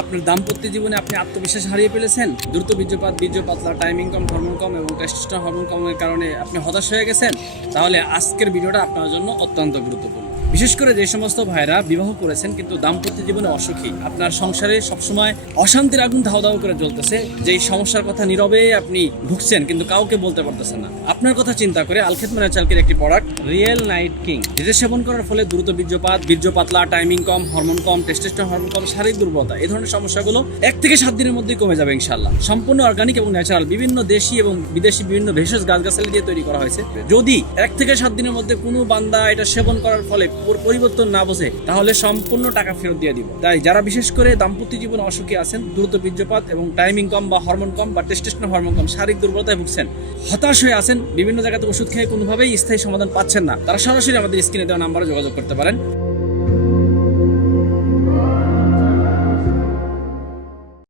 আপনার দাম্পত্য জীবনে আপনি আত্মবিশ্বাস হারিয়ে ফেলেছেন, দ্রুত বীর্যপাত, বীর্য পাতলা, টাইমিং কম, হরমোন কম এবং টেস্টোস্টেরন হরমোন কমের কারণে আপনি হতাশ হয়ে গেছেন, তাহলে আজকের ভিডিওটা আপনার জন্য অত্যন্ত গুরুত্বপূর্ণ। বিশেষ করে যে সমস্ত ভাইরা বিবাহ করেছেন কিন্তু দাম্পত্য জীবনে অসুখী, আপনার সংসারে সবসময় অশান্তির আগুন ধাও ধাও করে জ্বলতেছে, যেই সমস্যার কথা নীরবে আপনি ভুগছেন কিন্তু কাউকে বলতে পারতেছেন না, আপনার কথা চিন্তা করে আলখেদমা ন্যাচারালের একটি প্রোডাক্ট রিয়েল নাইট কিং, যেটা সেবন করার ফলে দ্রুত বীর্যপাত, বীর্য পাতলা, টাইমিং কম, হরমোন কম, টেস্টোস্টেরন হরমোন কম, শারীরিক দুর্বলতা, এই ধরনের সমস্যাগুলো 1 থেকে 7 দিনের মধ্যেই কমে যাবে ইনশাআল্লাহ। সম্পূর্ণ অর্গানিক এবং ন্যাচারাল, বিভিন্ন দেশি এবং বিদেশি বিভিন্ন ভেষজ গাছগাছালি দিয়ে তৈরি করা হয়েছে। যদি 1 থেকে 7 দিনের মধ্যে কোনো বান্দা এটা সেবন করার ফলে পরিবর্তন না বোঝে, তাহলে সম্পূর্ণ টাকা ফেরত দিয়ে দিব। তাই যারা বিশেষ করে দাম্পত্য জীবনে অসুখী আছেন, দ্রুত বীর্যপাত এবং টাইমিং কম বা হরমোন কম বা টেস্টোস্টেরন হরমোন কম, শারীরিক দুর্বলতায় ভুগছেন, হতাশ হয়ে আছেন, বিভিন্ন জায়গাতে ওষুধ খেয়ে কোনোভাবেই স্থায়ী সমাধান পাচ্ছেন না, তারা সরাসরি আমাদের স্ক্রিনে দেওয়া নাম্বারে যোগাযোগ করতে পারেন।